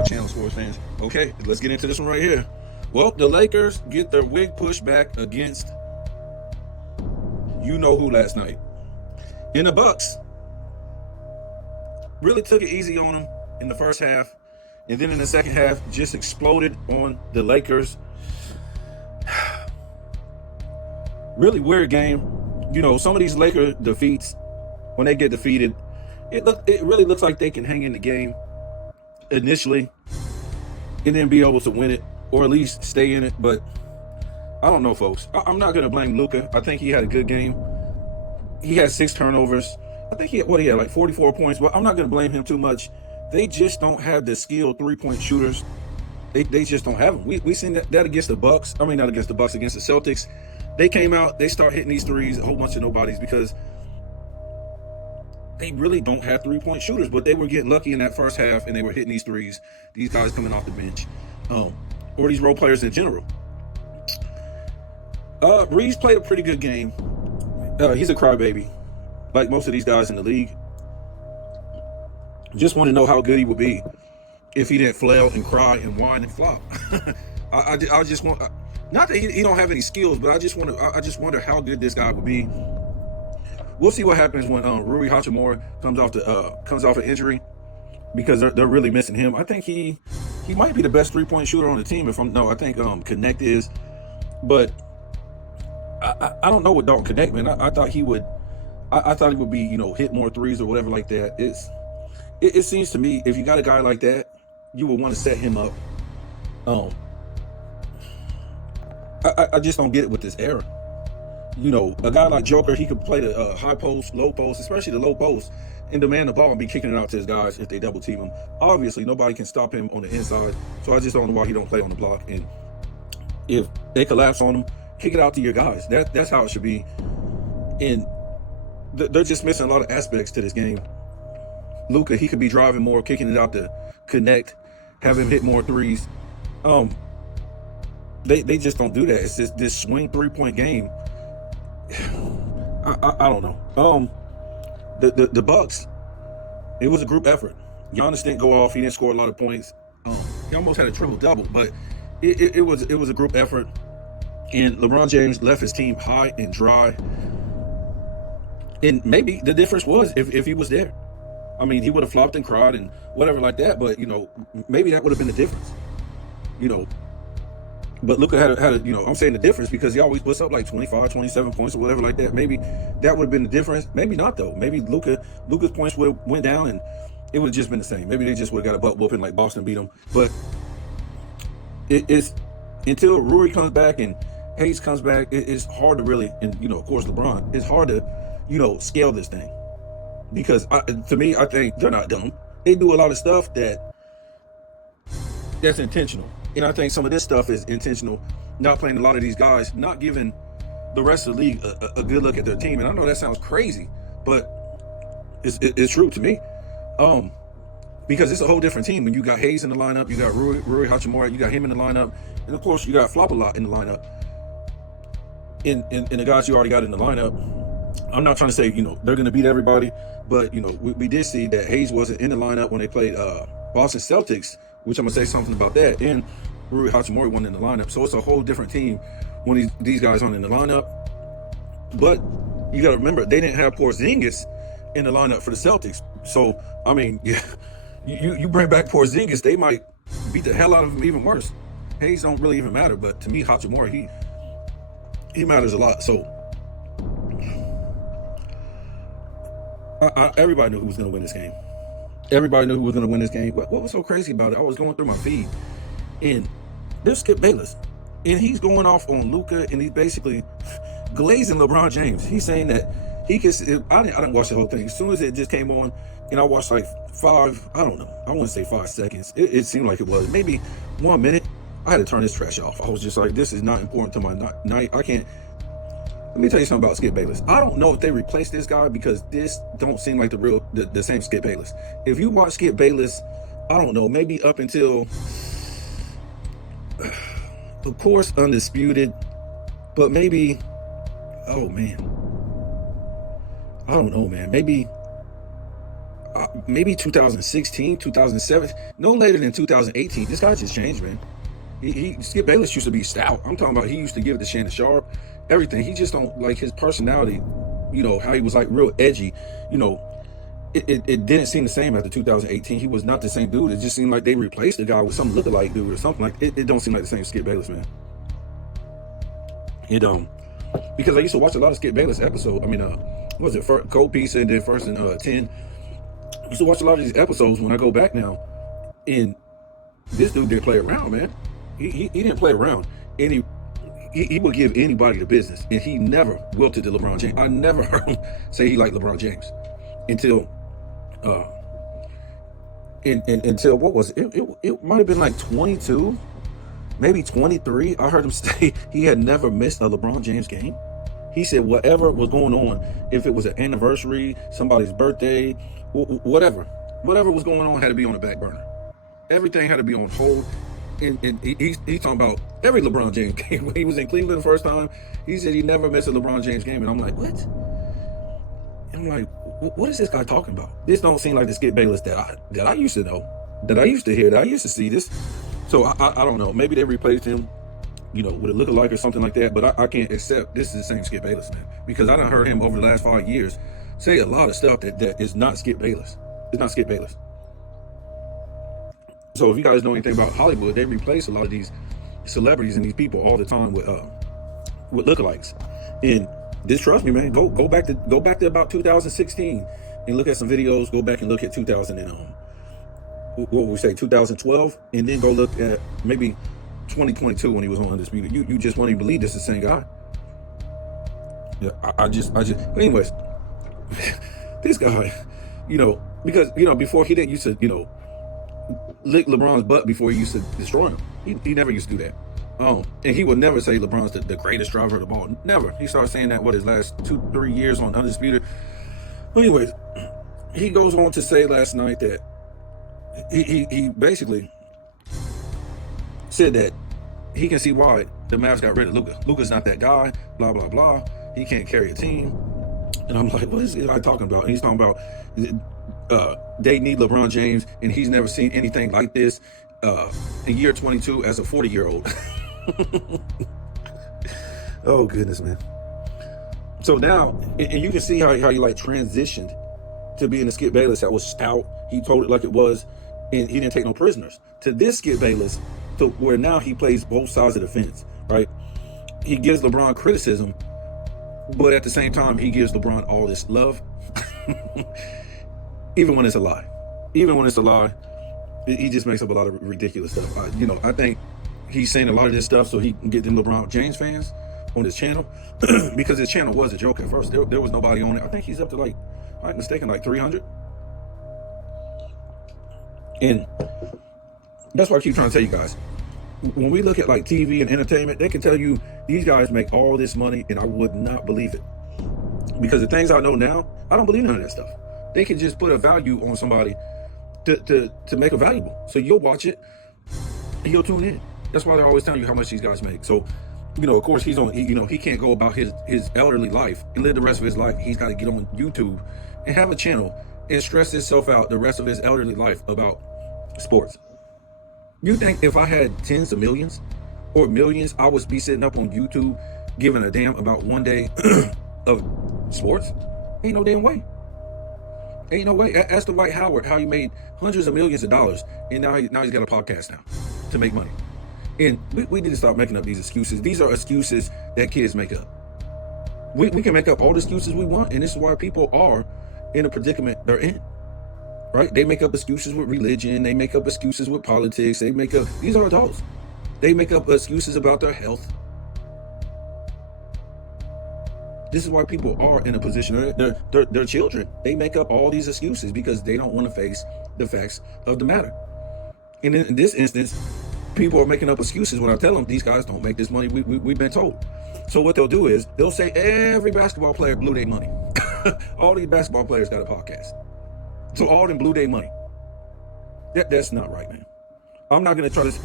my channel, sports fans. Okay, let's get into this one right here. Well, the Lakers get their wig pushed back against you know who last night. And the Bucks really took it easy on them in the first half, and then in the second half just exploded on the Lakers. Really weird game. You know, some of these Laker defeats, when they get defeated, it really looks like they can hang in the game initially and then be able to win it, or at least stay in it. But I don't know, folks. I'm not going to blame Luka. I think he had a good game. He had 6 turnovers. I think he had like 44 points, but I'm not going to blame him too much. They just don't have the skilled three-point shooters. They just don't have them. We seen that against the Bucks. I mean, not against the Bucks, against the Celtics. They came out, they start hitting these threes, a whole bunch of nobodies, because they really don't have three-point shooters. But they were getting lucky in that first half, and they were hitting these threes. These guys coming off the bench, or these role players in general. Reeves played a pretty good game. He's a crybaby, like most of these guys in the league. Just want to know how good he would be if he didn't flail and cry and whine and flop. I just want, not that he don't have any skills, but I just wonder how good this guy would be. We'll see what happens when Rui Hachimura comes off an injury, because they're really missing him. I think he might be the best three-point shooter on the team. I think Connect is, but I don't know what Dalton Connect, man. I thought he would. I thought he would be, hit more threes or whatever like that. It seems to me, if you got a guy like that, you would want to set him up. I just don't get it with this era. A guy like Joker, he could play the high post, low post, especially the low post, and demand the ball and be kicking it out to his guys if they double team him. Obviously, nobody can stop him on the inside, so I just don't know why he don't play on the block. And if they collapse on him, kick it out to your guys. That's how it should be. And they're just missing a lot of aspects to this game. Luka, he could be driving more, kicking it out to Connect, have him hit more threes. They just don't do that. It's just this swing three-point game. I don't know. The Bucks, it was a group effort. Giannis didn't go off. He didn't score a lot of points. He almost had a triple-double, but it was a group effort. And LeBron James left his team high and dry. And maybe the difference was if he was there. I mean, he would have flopped and cried and whatever like that, but, maybe that would have been the difference. But Luka had I'm saying the difference because he always puts up like 25, 27 points or whatever like that. Maybe that would have been the difference. Maybe not, though. Maybe Luka's points would have went down and it would have just been the same. Maybe they just would have got a butt whooping like Boston beat them. But it's until Rui comes back and Hayes comes back, it's hard to really, and of course LeBron, it's hard to scale this thing, because to me, I think they're not dumb. They do a lot of stuff that's intentional, and I think some of this stuff is intentional. Not playing a lot of these guys, not giving the rest of the league a good look at their team. And I know that sounds crazy, but it's true to me. Because it's a whole different team when you got Hayes in the lineup, you got Rui Hachimura, you got him in the lineup, and of course you got Flop a lot in the lineup. In the guys you already got in the lineup, I'm not trying to say they're going to beat everybody, but we did see that Hayes wasn't in the lineup when they played Boston Celtics, which I'm gonna say something about that. And Rui Hachimura wasn't in the lineup, so it's a whole different team when these guys aren't in the lineup. But you got to remember, they didn't have Porzingis in the lineup for the Celtics, so I mean, yeah, you bring back Porzingis, they might beat the hell out of him even worse. Hayes don't really even matter, but to me, Hachimura, he matters a lot. So everybody knew who was going to win this game. Everybody knew who was going to win this game. What was so crazy about it? I was going through my feed, and there's Skip Bayless, and he's going off on Luka, and he's basically glazing LeBron James. He's saying that he can. I didn't watch the whole thing. As soon as it just came on, and I watched like 5. I don't know. I want to say 5 seconds. It seemed like it was maybe 1 minute. I had to turn this trash off. I was just like, this is not important to my night. I can't. Let me tell you something about Skip Bayless. I don't know if they replaced this guy, because this don't seem like the same Skip Bayless. If you watch Skip Bayless, I don't know, maybe up until, of course, Undisputed, but maybe, oh man, I don't know, man. Maybe maybe 2016, 2007, no later than 2018. This guy just changed, man. Skip Bayless used to be stout. I'm talking about he used to give it to Shannon Sharp, everything. He just don't like his personality, how he was like real edgy, it didn't seem the same after 2018. He was not the same dude. It just seemed like they replaced the guy with some lookalike dude or something like it don't seem like the same Skip Bayless, man. It because I used to watch a lot of Skip Bayless episodes. I mean, what was it, Cold Piece and then First and 10. I used to watch a lot of these episodes when I go back now, and this dude didn't play around, man. He didn't play around, and he would give anybody the business, and he never wilted to LeBron James. I never heard him say he liked LeBron James until until what was it? It might have been like 22, maybe 23. I heard him say he had never missed a LeBron James game. He said whatever was going on, if it was an anniversary, somebody's birthday, whatever was going on had to be on the back burner. Everything had to be on hold. And he's talking about every LeBron James game. When he was in Cleveland the first time, he said he never missed a LeBron James game. And I'm like, what? And I'm like, what is this guy talking about? This don't seem like the Skip Bayless that I used to know, that I used to hear, that I used to see this. So I don't know. Maybe they replaced him, with a lookalike or something like that. But I can't accept this is the same Skip Bayless, man. Because I done heard him over the last 5 years say a lot of stuff that is not Skip Bayless. It's not Skip Bayless. So if you guys know anything about Hollywood, they replace a lot of these celebrities and these people all the time with lookalikes. And just trust me, man. Go back to about 2016 and look at some videos. Go back and look at 2012, and then go look at maybe 2022 when he was on Undisputed. You just won't even believe this is the same guy. Yeah, I just. But anyways, this guy, because before he didn't used to lick LeBron's butt before he used to destroy him. He never used to do that. And he would never say LeBron's the greatest driver of the ball. Never. He started saying that his last 2-3 years on Undisputed. But anyways, he goes on to say last night that he basically said that he can see why the Mavs got rid of Luka. Luka's not that guy, blah, blah, blah. He can't carry a team. And I'm like, what is this guy talking about? And he's talking about they need LeBron James, and he's never seen anything like this in year 22 as a 40-year-old. Oh, goodness, man. So now, and you can see how he like transitioned to being the Skip Bayless that was stout. He told it like it was, and he didn't take no prisoners. To this Skip Bayless, to where now he plays both sides of the fence, right? He gives LeBron criticism, but at the same time, he gives LeBron all this love. Even when it's a lie. He just makes up a lot of ridiculous stuff. I think he's saying a lot of this stuff so he can get them LeBron James fans on his channel. Because his channel was a joke at first. There was nobody on it. I think he's up to like 300. And that's why I keep trying to tell you guys. When we look at like TV and entertainment, they can tell you these guys make all this money, and I would not believe it. Because the things I know now, I don't believe none of that stuff. They can just put a value on somebody to make it valuable. So you'll watch it and you'll tune in. That's why they're always telling you how much these guys make. So, of course he can't go about his elderly life and live the rest of his life. He's got to get on YouTube and have a channel and stress himself out the rest of his elderly life about sports. You think if I had tens of millions or millions, I would be sitting up on YouTube giving a damn about one day of sports? Ain't no damn way. Ain't no way. Ask the Dwight Howard how he made hundreds of millions of dollars, and now he's got a podcast now to make money. And we need to stop making up these excuses. These are excuses that kids make up. We can make up all the excuses we want, and this is why people are in a predicament they're in. Right? They make up excuses with religion. They make up excuses with politics. These are adults. They make up excuses about their health. This is why people are in a position, they're children. They make up all these excuses because they don't want to face the facts of the matter. And in this instance, people are making up excuses when I tell them these guys don't make this money we've been told. So what they'll do is they'll say every basketball player blew their money. All these basketball players got a podcast. So all them blew their money. That's not right, man. I'm not going to try to...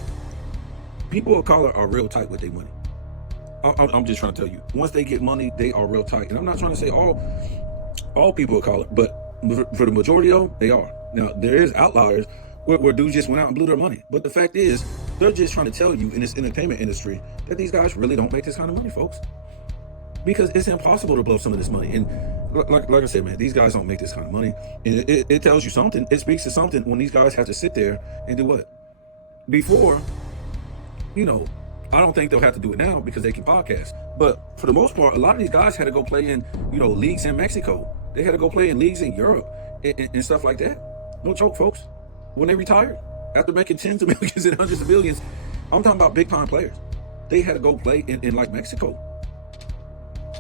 People of color are real tight with their money. I'm just trying to tell you. Once they get money, they are real tight. And I'm not trying to say all people of color, but For the majority of them, they are. Now, there is outliers where dudes just went out and blew their money. But the fact is, they're just trying to tell you in this entertainment industry that these guys really don't make this kind of money, folks. Because it's impossible to blow some of this money. And like I said, man, these guys don't make this kind of money. And it tells you something. It speaks to something when these guys have to sit there and do what? Before, I don't think they'll have to do it now because they can podcast. But for the most part, a lot of these guys had to go play in, leagues in Mexico. They had to go play in leagues in Europe and stuff like that. No joke, folks. When they retired, after making tens of millions and hundreds of millions, I'm talking about big time players. They had to go play in like Mexico,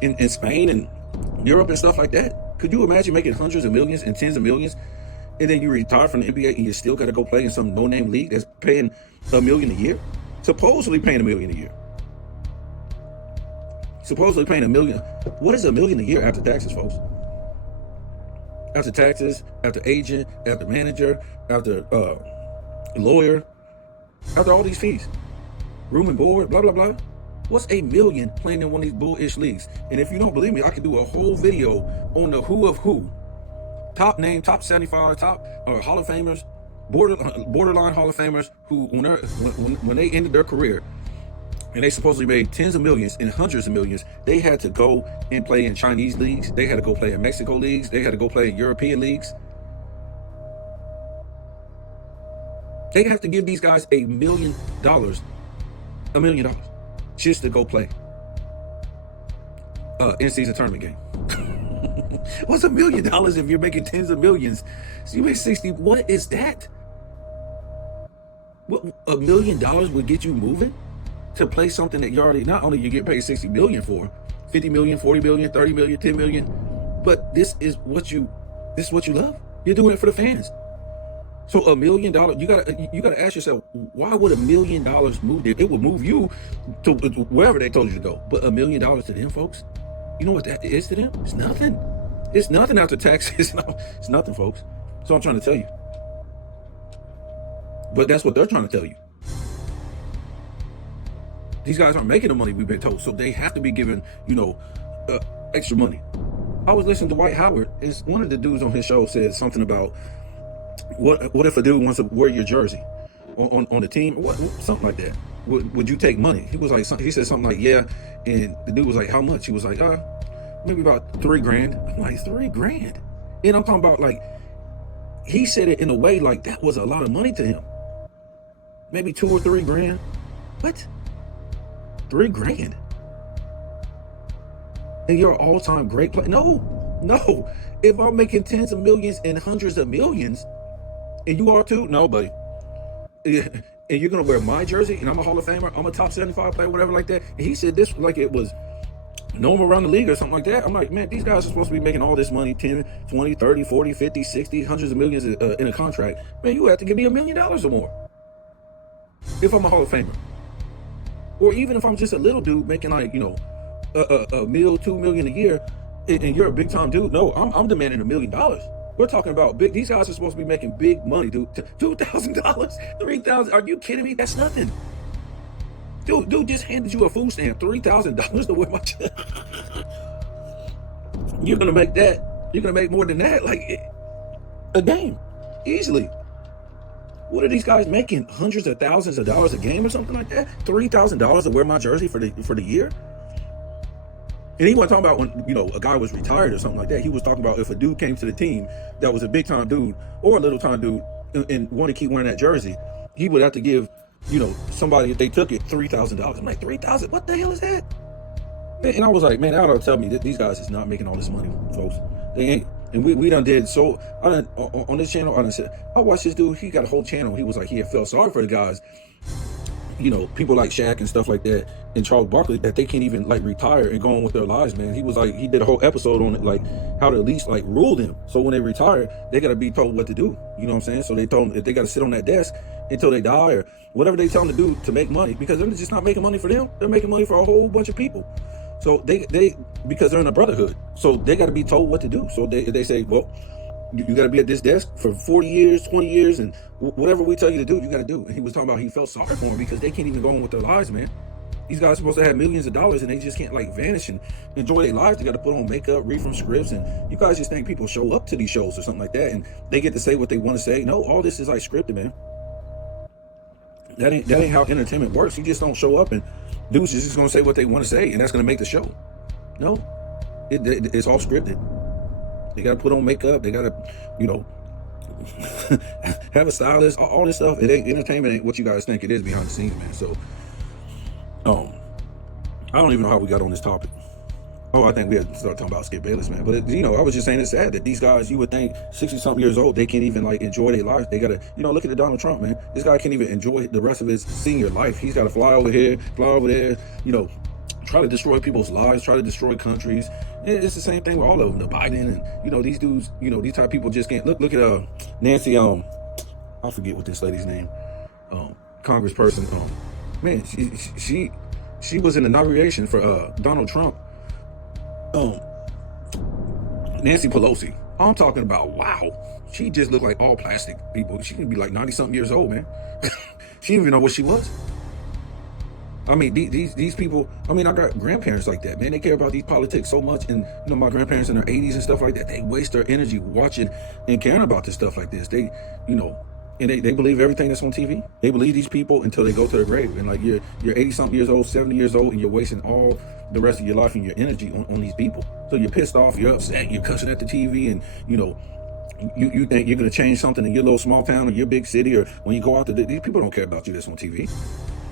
in Spain and Europe and stuff like that. Could you imagine making hundreds of millions and tens of millions, and then you retire from the NBA and you still got to go play in some no-name league that's paying $1 million a year? Supposedly paying $1 million a year. Supposedly paying $1 million. What is $1 million a year after taxes, folks? After taxes, after agent, after manager, after lawyer, after all these fees, room and board, blah, blah, blah. What's $1 million playing in one of these bullish leagues? And if you don't believe me, I could do a whole video on the who of who. Top name, top 75, top Hall of Famers, borderline Hall of Famers who, when they ended their career, and they supposedly made tens of millions and hundreds of millions, they had to go and play in Chinese leagues. They had to go play in Mexico leagues. They had to go play in European leagues. They have to give these guys $1 million, $1 million, just to go play in-season tournament game. What's $1 million if you're making tens of millions? So you make 60. What is that? What, $1 million would get you moving to play something that you already, not only you get paid $60 million for, 50 million, 40 million, 30 million, 10 million, but this is what you love. You're doing it for the fans. So $1 million, you gotta ask yourself, why would $1 million move there? It would move you to wherever they told you to go. But $1 million to them, folks, you know what that is to them? It's nothing. It's nothing after taxes. It's nothing, folks. So I'm trying to tell you. But that's what they're trying to tell you. These guys aren't making the money we've been told, so they have to be given, extra money. I was listening to Dwight Howard. One of the dudes on his show said something about what if a dude wants to wear your jersey on the team, or something like that. Would you take money? He said something like, yeah, and the dude was like, how much? He was like, maybe about $3,000. I'm like, $3,000? And I'm talking about, like, he said it in a way like that was a lot of money to him. Maybe $2,000 or $3,000. What? $3,000? And you're an all-time great player? No. If I'm making tens of millions and hundreds of millions, and you are too, no, buddy. And you're gonna wear my jersey, and I'm a Hall of Famer, I'm a top 75 player, whatever like that. And he said this like it was normal around the league or something like that. I'm like, man, these guys are supposed to be making all this money, 10, 20, 30, 40, 50, 60, hundreds of millions in a contract. Man, you have to give me $1 million or more if I'm a Hall of Famer. Or even if I'm just a little dude making like, $1 million, $2 million a year, and you're a big time dude. No, I'm demanding $1 million. We're talking about big. These guys are supposed to be making big money, dude. $2,000, $3,000. Are you kidding me? That's nothing. Dude just handed you a food stamp, $3,000 to wear my check. You're gonna make that. You're gonna make more than that, like a game, easily. What are these guys making? Hundreds of thousands of dollars a game or something like that? $3,000 to wear my jersey for the year? And he wasn't talking about when, a guy was retired or something like that. He was talking about if a dude came to the team that was a big time dude or a little time dude and wanted to keep wearing that jersey, he would have to give, somebody, if they took it, $3,000. I'm like, $3,000? What the hell is that? And I was like, man, that ought to tell me that these guys is not making all this money, folks. They ain't. And we done did so. On this channel, I watched this dude. He got a whole channel. He was like, he had felt sorry for the guys. People like Shaq and stuff like that, and Charles Barkley, that they can't even like retire and go on with their lives, man. He was like, he did a whole episode on it, like how to at least like rule them. So when they retire, they got to be told what to do. You know what I'm saying? So they told them if they got to sit on that desk until they die or whatever they tell them to do to make money, because they're just not making money for them. They're making money for a whole bunch of people. So they because they're in a brotherhood, so they got to be told what to do. So they say, well, you got to be at this desk for 40 years, 20 years, and whatever we tell you to do, you got to do. And he was talking about he felt sorry for him because they can't even go on with their lives, man. These guys are supposed to have millions of dollars and they just can't like vanish and enjoy their lives. They got to put on makeup, read from scripts, and you guys just think people show up to these shows or something like that and they get to say what they want to say. No, all this is like scripted, man. That ain't how entertainment works. You just don't show up and dudes is just gonna say what they want to say and that's gonna make the show. No, it's all scripted. They gotta put on makeup. They gotta, you know, have a stylist. All this stuff. It ain't entertainment. Ain't what you guys think it is behind the scenes, man. So, I don't even know how we got on this topic. Oh, I think we had to start talking about Skip Bayless, man. But you know, I was just saying it's sad that these guys, you would think 60-something years old, they can't even like enjoy their life. They gotta, you know, look at Donald Trump, man. This guy can't even enjoy the rest of his senior life. He's got to fly over here, fly over there, you know, try to destroy people's lives, try to destroy countries. It's the same thing with all of them. The Biden and you know these dudes, you know these type of people just can't look at Nancy. I forget what this lady's name. Congressperson. Man, she was in the inauguration for Donald Trump. Nancy Pelosi. I'm talking about, wow. She just looked like all plastic people. She can be like 90-something years old, man. She didn't even know what she was. I mean, these people, I mean, I got grandparents like that, man. They care about these politics so much. And, you know, my grandparents in their 80s and stuff like that, they waste their energy watching and caring about this stuff like this. They, you know, and they believe everything that's on TV. They believe these people until they go to their grave. And like you're 80-something years old, 70 years old, and you're wasting all the rest of your life and your energy on these people. So you're pissed off, you're upset, you're cussing at the TV, and you know, you think you're gonna change something in your little small town or your big city, or when you go out to these people don't care about you that's on TV.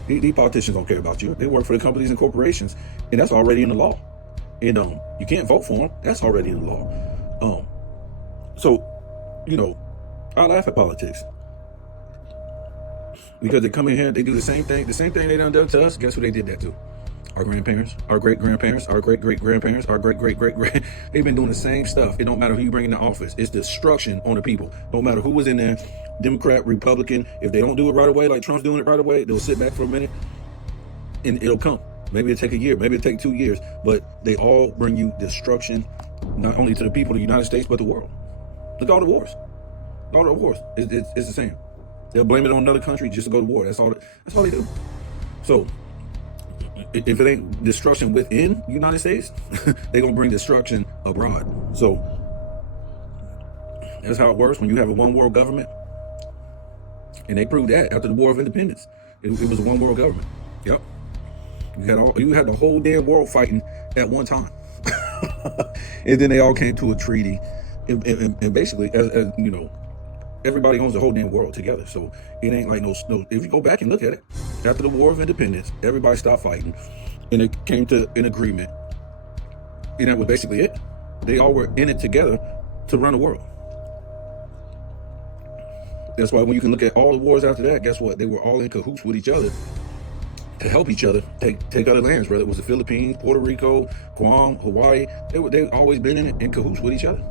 These politicians don't care about you. They work for the companies and corporations, and that's already in the law. And you can't vote for them. That's already in the law. So, you know, I laugh at politics. Because they come in here, they do the same thing they done to us. Guess who they did that to? Our grandparents, our great-grandparents, our great-great-grandparents, our great-great-great-grand. They've been doing the same stuff. It don't matter who you bring into office. It's destruction on the people. Don't matter who was in there, Democrat, Republican. If they don't do it right away, like Trump's doing it right away, they'll sit back for a minute and it'll come. Maybe it'll take a year, maybe it'll take 2 years, but they all bring you destruction, not only to the people of the United States, but the world. Look at all the wars. All the wars. It's the same. They'll blame it on another country just to go to war. That's all they do. So if it ain't destruction within the United States, they're going to bring destruction abroad. So that's how it works when you have a one world government. And they proved that after the War of Independence. It was a one world government. Yep. You had the whole damn world fighting at one time. And then they all came to a treaty. And basically, as you know, everybody owns the whole damn world together. So it ain't like no. If you go back and look at it, after the War of Independence, everybody stopped fighting, and it came to an agreement, and that was basically it. They all were in it together to run the world. That's why when you can look at all the wars after that, guess what? They were all in cahoots with each other to help each other take other lands, whether it was the Philippines, Puerto Rico, Guam, Hawaii. They always been in cahoots with each other.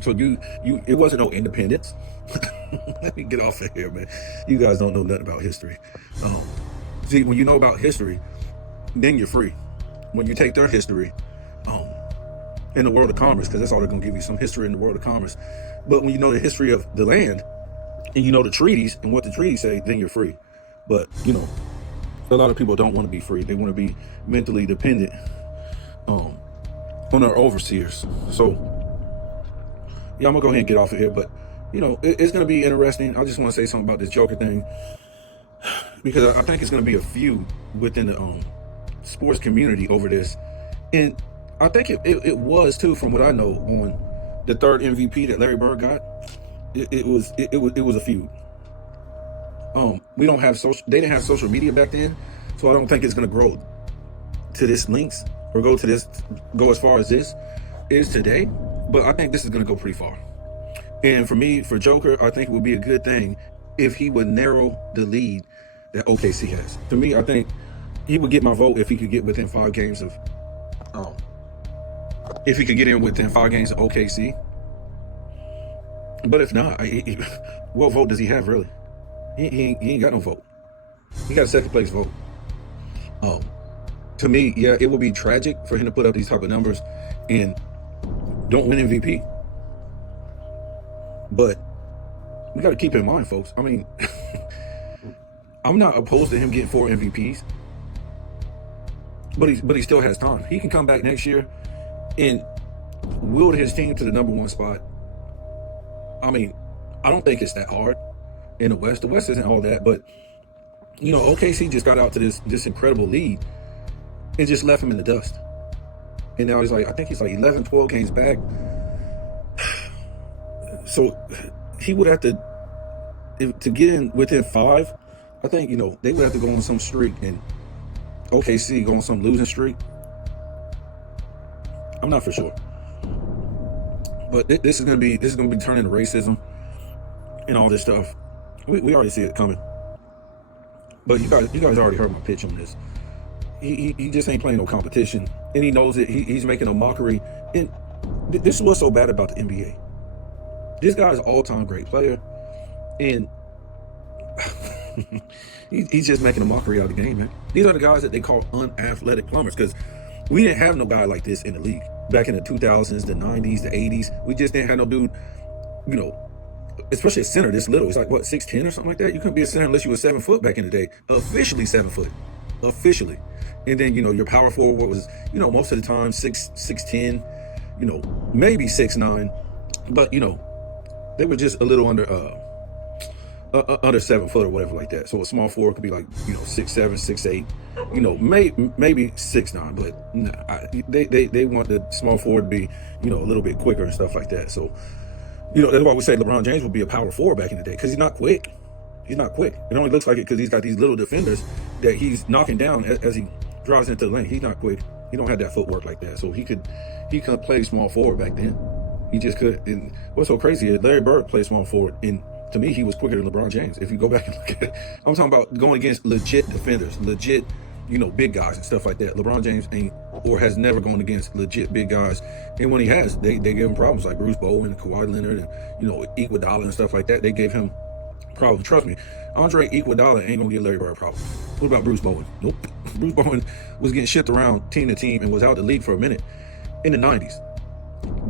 So it wasn't no independence. Let me get off of here, man. You guys don't know nothing about history. See, when you know about history, then you're free. When you take their history in the world of commerce, because that's all they're going to give you, some history in the world of commerce. But when you know the history of the land, and you know the treaties and what the treaties say, then you're free. But, you know, a lot of people don't want to be free. They want to be mentally dependent on their overseers. So, yeah, I'm going to go ahead and get off of here. But, you know, it's going to be interesting. I just want to say something about this Joker thing, because I think it's going to be a feud within the sports community over this. And I think it was, too, from what I know, on the third MVP that Larry Bird got. It was a feud. We don't have they didn't have social media back then, so I don't think it's gonna grow to this lengths or go as far as this is today. But I think this is gonna go pretty far. And for me, for Joker, I think it would be a good thing if he would narrow the lead that OKC has. To me, I think he would get my vote if he could get within 5 games of if he could get in within 5 games of OKC. But if not, what vote does he have, really? He ain't got no vote. He got a second place vote. To me, yeah, it would be tragic for him to put up these type of numbers and don't win MVP. But we got to keep in mind, folks. I mean, I'm not opposed to him getting 4 MVPs. But he still has time. He can come back next year and wield his team to the #1 spot. I mean, I don't think it's that hard in the West. The West isn't all that, but OKC just got out to this incredible lead and just left him in the dust. And now I think he's like 11, 12 games back. So he would have to get in within 5. I think they would have to go on some streak, and OKC go on some losing streak. I'm not for sure, but this is gonna be turning to racism and all this stuff. We already see it coming. But you guys already heard my pitch on this. He just ain't playing no competition, and he knows it. He's making a mockery, and this is what's so bad about the NBA. This guy's an all-time great player, and he's just making a mockery out of the game, man. These are the guys that they call unathletic plumbers, because we didn't have no guy like this in the league back in the 2000s, the 90s, the 80s. We just didn't have no dude, especially a center this little. It's like, what, 6'10" or something like that? You couldn't be a center unless you were 7 foot back in the day. Officially 7 foot. Officially. And then, your power forward was, most of the time 6'10", maybe 6'9", but, they were just a little under 7 foot or whatever like that. So a small forward could be like, 6'7", 6'8", maybe 6'9", but nah, they want the small forward to be, a little bit quicker and stuff like that. So, that's why we say LeBron James would be a power forward back in the day, because he's not quick. He's not quick. It only looks like it because he's got these little defenders that he's knocking down as he drives into the lane. He's not quick. He don't have that footwork like that. So he could play small forward back then. He just could. And what's so crazy is Larry Bird played small forward, and to me, he was quicker than LeBron James. If you go back and look at it, I'm talking about going against legit defenders, legit, big guys and stuff like that. LeBron James ain't, or has never gone against legit big guys. And when he has, they give him problems, like Bruce Bowen, Kawhi Leonard, and, Iguodala and stuff like that. They gave him problems. Trust me, Andre Iguodala ain't gonna give Larry Bird problems. What about Bruce Bowen? Nope. Bruce Bowen was getting shipped around team to team and was out the league for a minute in the 90s.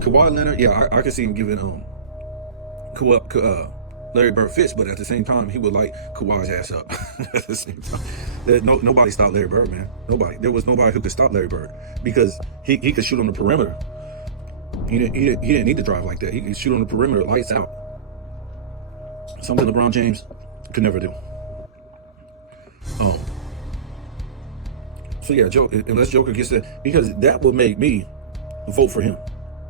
Kawhi Leonard, yeah, I could see him giving Larry Bird fits, but at the same time, he would light Kawhi's ass up. At the same time, nobody stopped Larry Bird, man. Nobody. There was nobody who could stop Larry Bird, because he could shoot on the perimeter. He didn't need to drive like that. He could shoot on the perimeter, lights out. Something LeBron James could never do. So yeah, unless Joker gets that, because that would make me vote for him.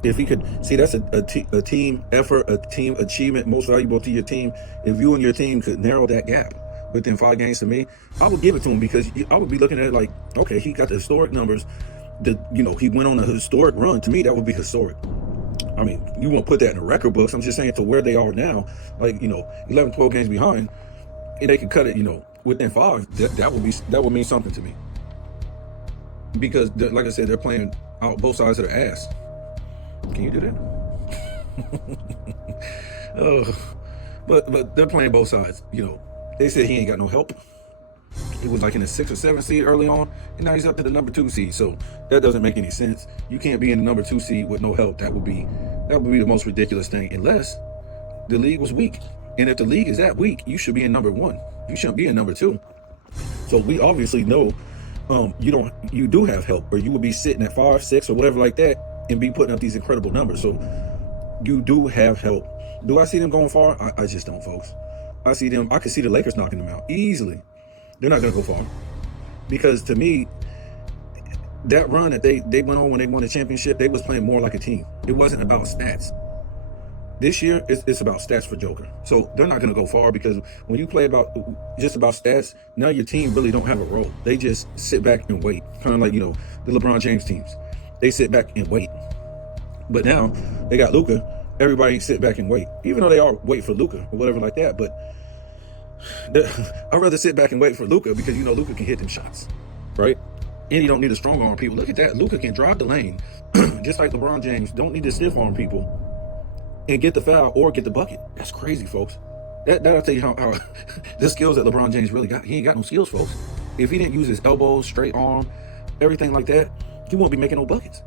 If he could see, that's a team effort, a team achievement, most valuable to your team. If you and your team could narrow that gap within 5 games, to me, I would give it to him, because I would be looking at it like, okay, he got the historic numbers. He went on a historic run. To me, that would be historic. I mean, you won't put that in the record books. I'm just saying, to where they are now, like 11, 12 games behind, and they can cut it, within 5. That would mean something to me, because like I said, they're playing out both sides of their ass. Can you do that? But they're playing both sides. They said he ain't got no help. He was like in the 6 or 7 seed early on, and now he's up to the #2 seed. So that doesn't make any sense. You can't be in the #2 seed with no help. That would be the most ridiculous thing, unless the league was weak. And if the league is that weak, you should be in #1. You shouldn't be in #2. So we obviously know you do have help, or you would be sitting at 5, 6, or whatever like that, and be putting up these incredible numbers. So you do have help. Do I see them going far? I just don't, folks. I could see the Lakers knocking them out easily. They're not going to go far, because to me, that run that they went on when they won the championship, they was playing more like a team. It wasn't about stats. This year, it's about stats for Joker. So they're not going to go far, because when you play just about stats, now your team really don't have a role. They just sit back and wait, kind of like the LeBron James teams. They sit back and wait. But now they got Luka. Everybody sit back and wait, even though they all wait for Luka or whatever like that. But I'd rather sit back and wait for Luka, because Luka can hit them shots, right? And he don't need to strong arm people. Look at that. Luka can drive the lane, just like LeBron James. Don't need to stiff arm people and get the foul or get the bucket. That's crazy, folks. That'll tell you how the skills that LeBron James really got. He ain't got no skills, folks. If he didn't use his elbows, straight arm, everything like that, he won't be making no buckets.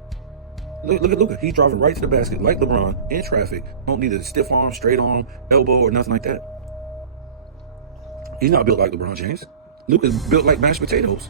Look at Luka. He's driving right to the basket like LeBron in traffic. Don't need a stiff arm, straight arm, elbow, or nothing like that. He's not built like LeBron James. Luka's built like mashed potatoes.